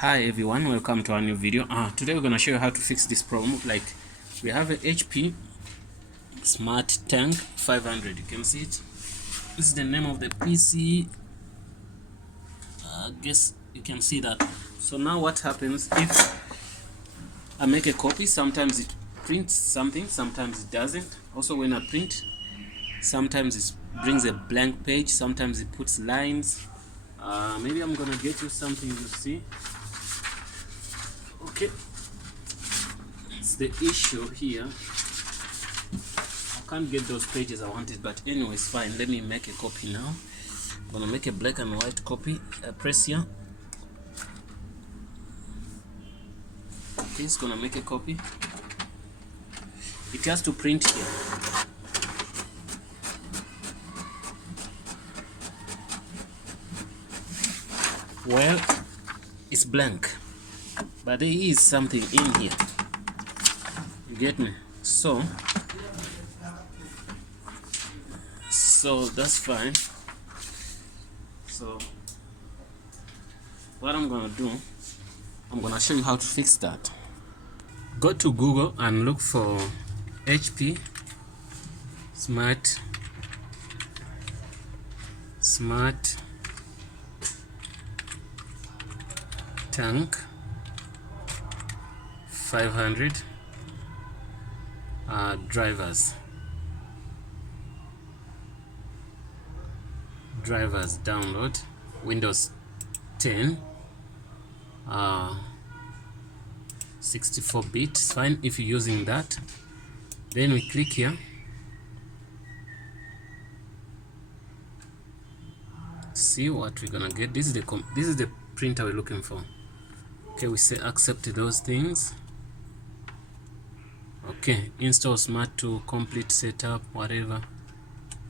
Hi everyone, welcome to our new video. Today we're going to show you how to fix this problem. Like, we have a HP Smart Tank 500. You can see it. This is the name of the PC. I guess you can see that. So now what happens if I make a copy? Sometimes it prints something, sometimes it doesn't. Also, when I print, sometimes it brings a blank page, sometimes it puts lines. Maybe I'm gonna get you something you see. Okay, it's the issue here. I can't get those pages I wanted, but anyways, fine. Let me make a copy now. I'm gonna make a black and white copy. Press here. Okay, it's gonna make a copy. It has to print here. Well, it's blank, but there is something in here. You get me? So that's fine. So what I'm gonna do, I'm gonna show you how to fix that. Go to Google and look for HP Smart Tank 500 drivers download Windows 10 64-bit. It's fine if you're using that. Then we click here. See what we're gonna get. This is the printer we're looking for. Okay, we say accept those things. Okay, install Smart to complete setup, whatever.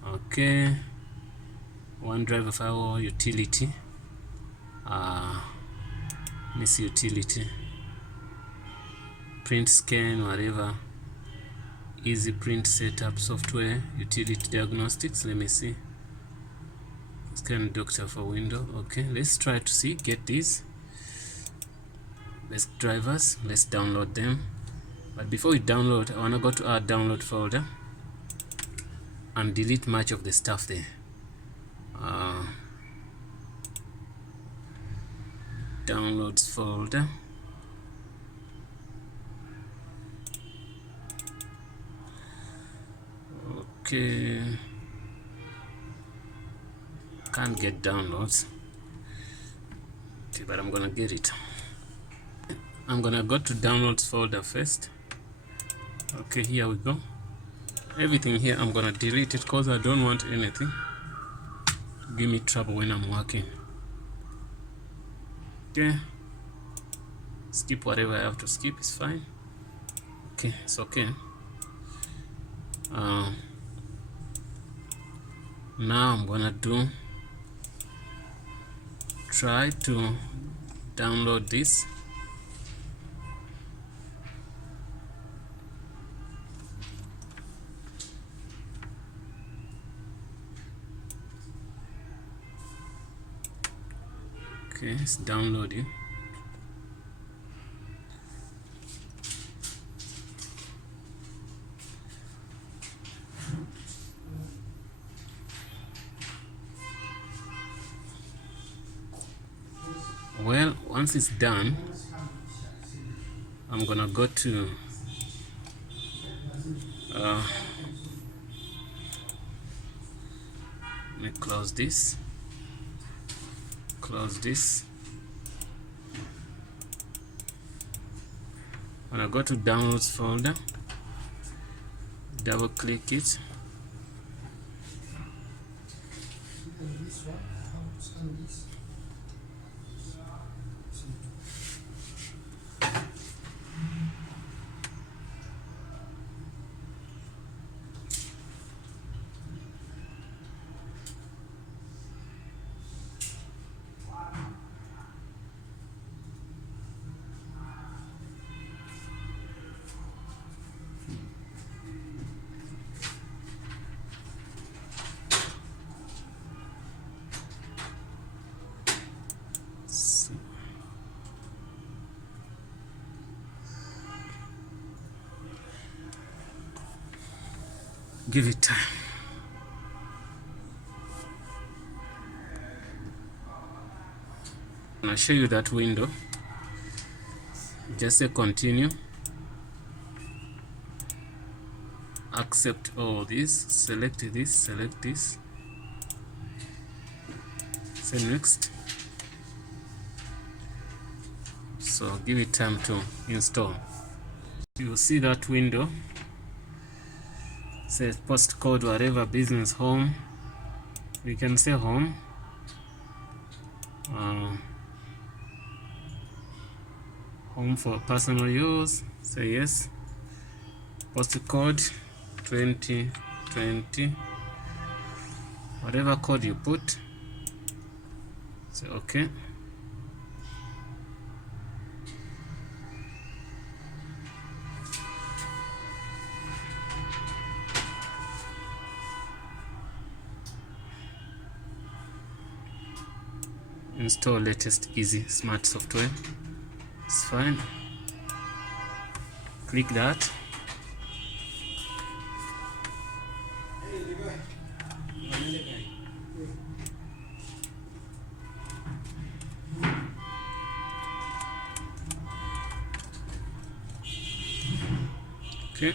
Okay, OneDrive file utility. Let me see utility. Print scan, whatever. Easy print setup software, utility diagnostics. Let me see. Scan doctor for window. Okay, let's try to see. Get these best drivers. Let's download them. But before we download, I want to go to our download folder and delete much of the stuff there. Downloads folder. Okay, can't get downloads. Okay, but I'm gonna get it. I'm gonna go to downloads folder first. Okay, here we go. Everything here I'm gonna delete it because I don't want anything to give me trouble when I'm working. Okay, skip whatever I have to skip, it's fine. Okay, it's okay. Now I'm gonna try to download this. Okay, it's downloading. Well, once it's done, I'm gonna go to let me close this. When I go to downloads folder, double click it. Give it time. I'll show you that window. Just say continue. Accept all this. Select this. Select this. Say next. So give it time to install. You will see that window. Says postcode whatever, business, home. We can say home. Home for personal use. Say yes. Postcode 2020. Whatever code you put. Say okay. Install latest easy smart software. It's fine. Click that. Okay.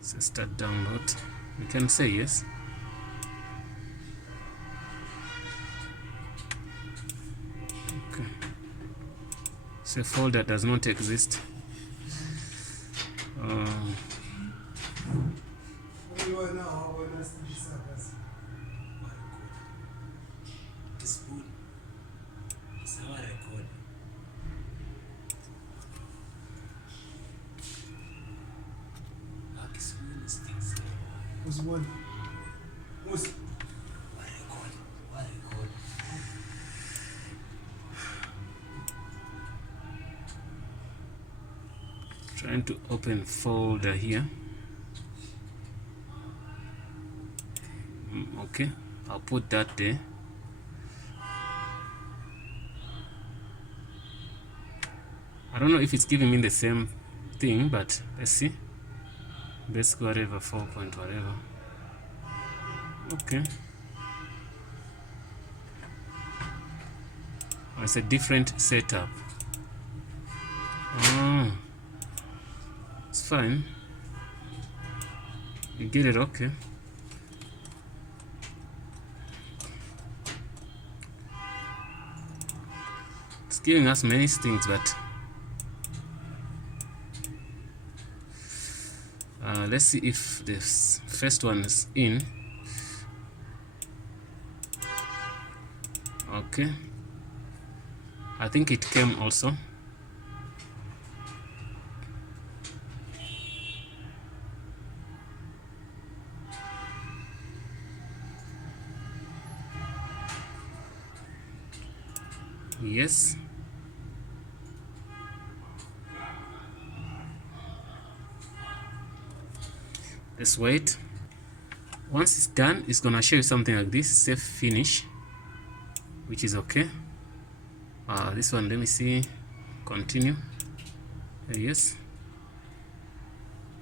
So start download. We can say yes. Okay. So folder does not exist. Trying to open folder here. Okay, I'll put that there. I don't know if it's giving me the same thing, but let's see. Basic whatever, 4 point whatever. Okay. Oh, it's a different setup. Oh, it's fine. You get it, okay. It's giving us many things, but let's see if this first one is in. Okay, I think it came also. Yes. Let's wait. Once it's done, it's gonna show you something like this. Save finish, which is okay. This one, let me see. Continue. Yes.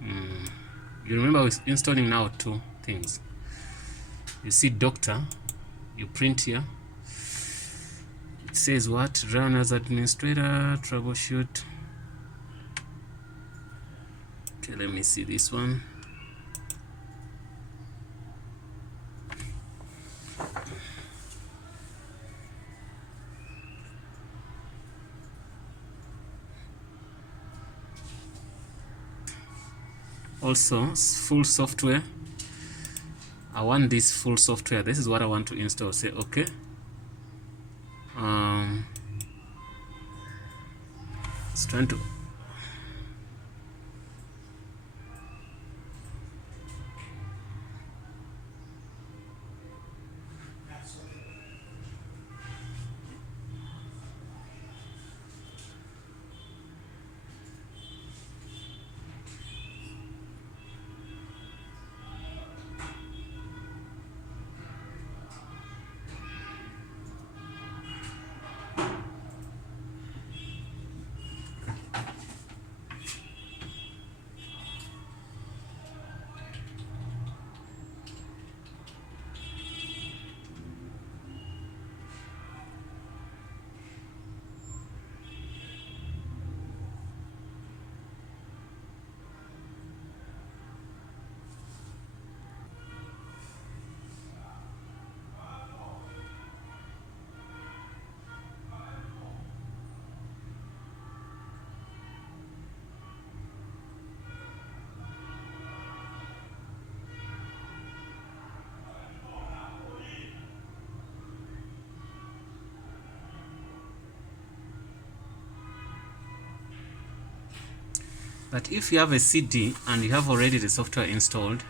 You remember we're installing now two things. You see doctor, you print here. It says what? Run as administrator, troubleshoot. Okay, let me see this one. Also, full software. I want this full software. This is what I want to install. Say okay. It's trying to. But if you have a CD and you have already the software installed,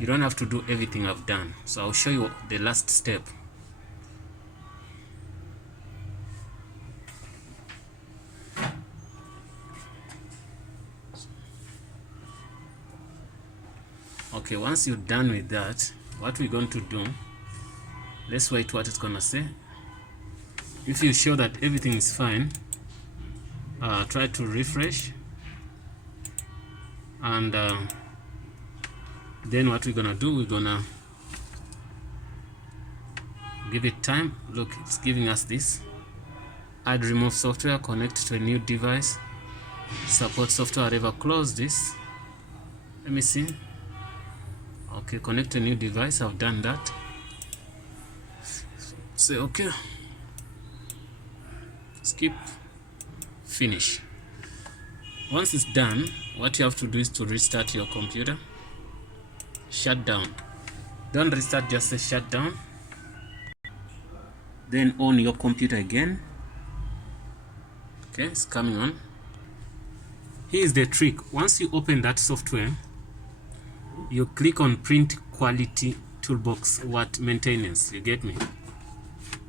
you don't have to do everything I've done. So I'll show you the last step. Okay, once you're done with that, what we're going to do, let's wait what it's gonna say. If you're sure that everything is fine, try to refresh, and then what we're gonna do, we're gonna give it time. Look, it's giving us this: add remove software, connect to a new device, support software, whatever. Close this. Let me see. Okay, connect to a new device. I've done that. Say okay, skip, finish. Once it's done, what you have to do is to restart your computer. Shut down. Don't restart, just say shut down. Then on your computer again. Okay, it's coming on. Here's the trick. Once you open that software, you click on print quality toolbox, what maintenance, you get me?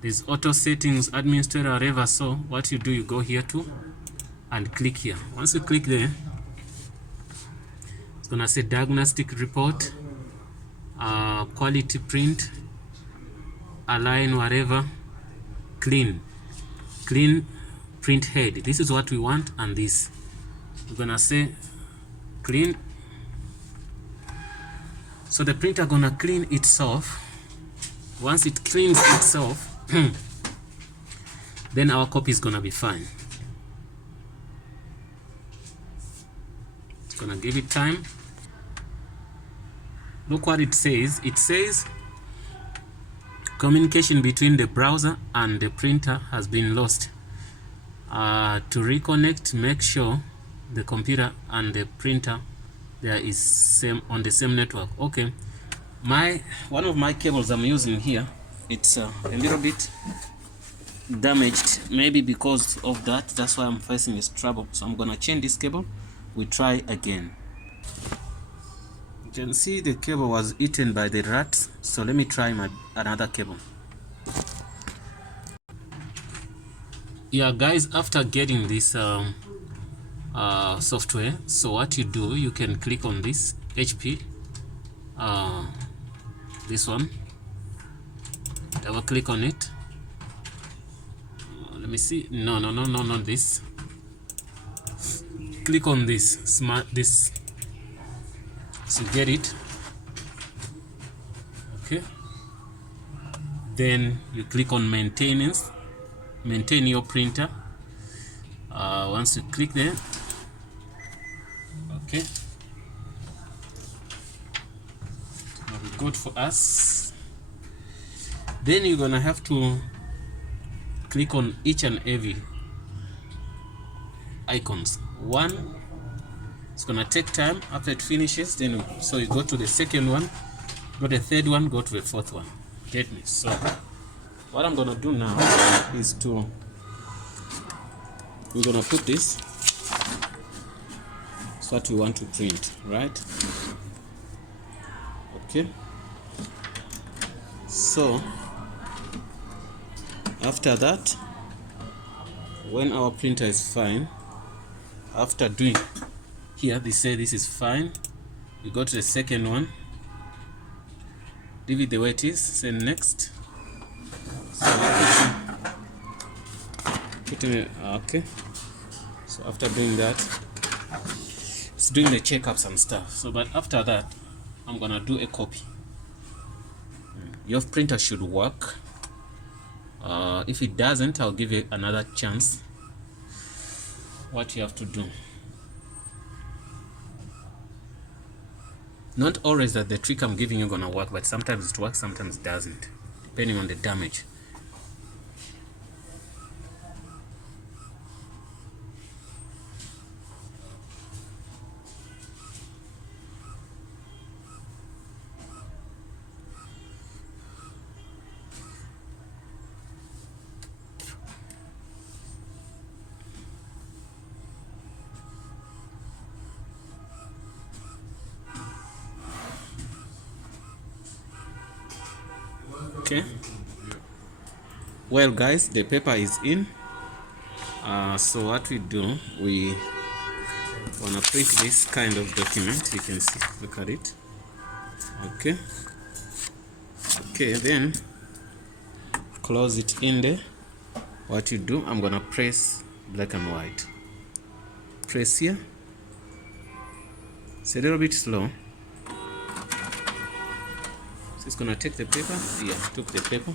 There's auto settings, administrator, whatever. So what you do, you go here too and click here. Once you click there, it's gonna say diagnostic report, quality print, align, whatever, clean print head. This is what we want, and this we're gonna say clean. So the printer gonna clean itself. Once it cleans itself, then our copy is gonna be fine. It's gonna give it time. Look what it says. It says communication between the browser and the printer has been lost. To reconnect, make sure the computer and the printer there is on the same network. Okay, one of my cables I'm using here, it's a little bit damaged, maybe because of that. That's why I'm facing this trouble. So I'm gonna change this cable. We try again. You can see the cable was eaten by the rats, so let me try another cable. Yeah guys, after getting this software, so what you do, you can click on this HP, this one, double click on it. Let me see. No, not this. Click on this this, so get it. Okay, then you click on maintenance, maintain your printer. Once you click there, okay, it'll be good for us. Then you're gonna have to click on each and every icons. One, it's gonna take time. After it finishes, then so you go to the second one, go to the third one, go to the fourth one. Get me? So what I'm gonna do now is we're gonna put this. That's what we want to print, right? Okay, so after that, when our printer is fine, after doing here, they say this is fine, we go to the second one, leave it the way it is, say next. So okay, so after doing that, it's doing the checkups and stuff. So but after that, I'm gonna do a copy. Your printer should work. If it doesn't, I'll give you another chance. What you have to do, not always that the trick I'm giving you gonna work, but sometimes it works, sometimes it doesn't, depending on the damage. Okay, well guys, the paper is in. So what we do, we wanna print this kind of document. You can see, look at it. Okay, then close it in there. What you do, I'm gonna press black and white. Press here. It's a little bit slow. So it's gonna take the paper. Yeah, took the paper.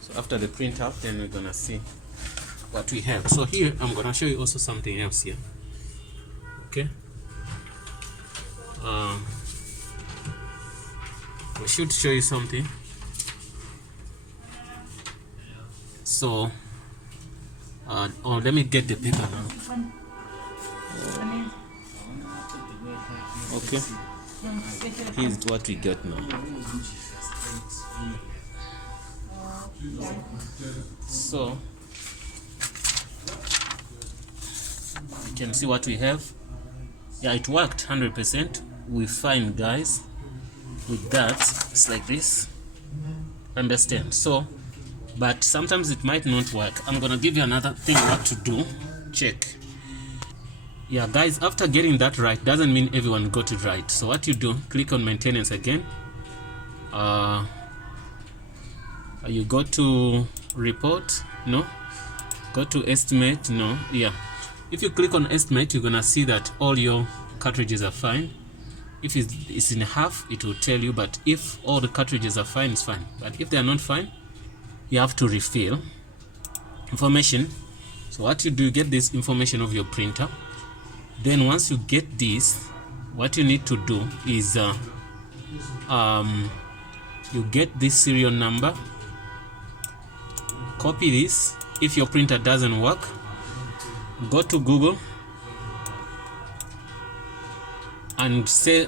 So after the print out, then we're gonna see what we have. So here I'm gonna show you also something else here. Okay. We should show you something. So let me get the paper now. Okay, here's what we got now. So you can see what we have. Yeah, it worked 100%. We fine, guys. With that, it's like this. Understand? So, but sometimes it might not work. I'm gonna give you another thing what to do. Check. Yeah, guys, after getting that right doesn't mean everyone got it right. So what you do, click on maintenance again. You go to report, no. Go to estimate, no. Yeah, if you click on estimate, you're gonna see that all your cartridges are fine. If it's in half, it will tell you, but if all the cartridges are fine, it's fine. But if they are not fine, you have to refill information. So what you do, you get this information of your printer. Then once you get this, what you need to do is you get this serial number, copy this. If your printer doesn't work, go to Google and say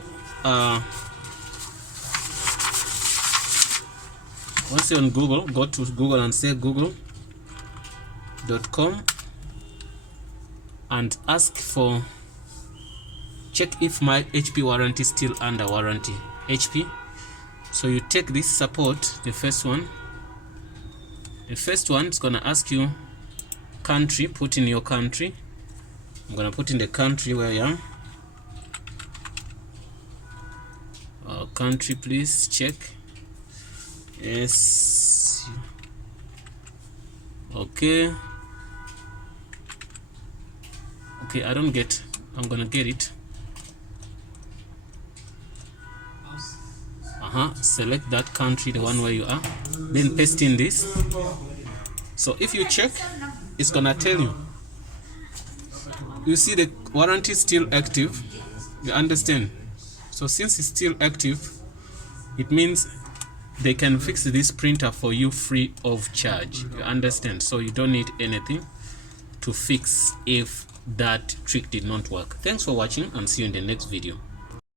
once you're on Google, go to Google and say google.com and ask for, check if my HP warranty is still under warranty. HP. So you take this support, the first one. The first one is gonna ask you country, put in your country. I'm gonna put in the country where I am. Country, please check. Yes. Okay. Okay, I don't get. I'm gonna get it. Select that country, the one where you are, then paste in this. So if you check, it's gonna tell you. You see the warranty is still active. You understand? So since it's still active, it means they can fix this printer for you free of charge. You understand? So you don't need anything to fix if that trick did not work. Thanks for watching and see you in the next video.